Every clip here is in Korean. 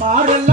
மாறல்ல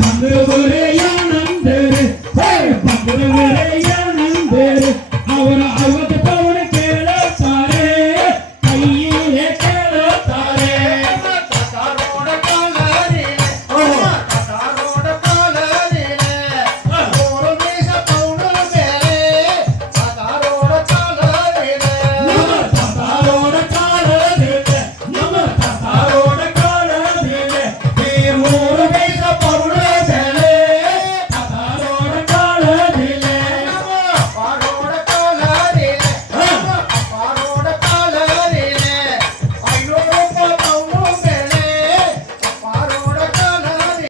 반드시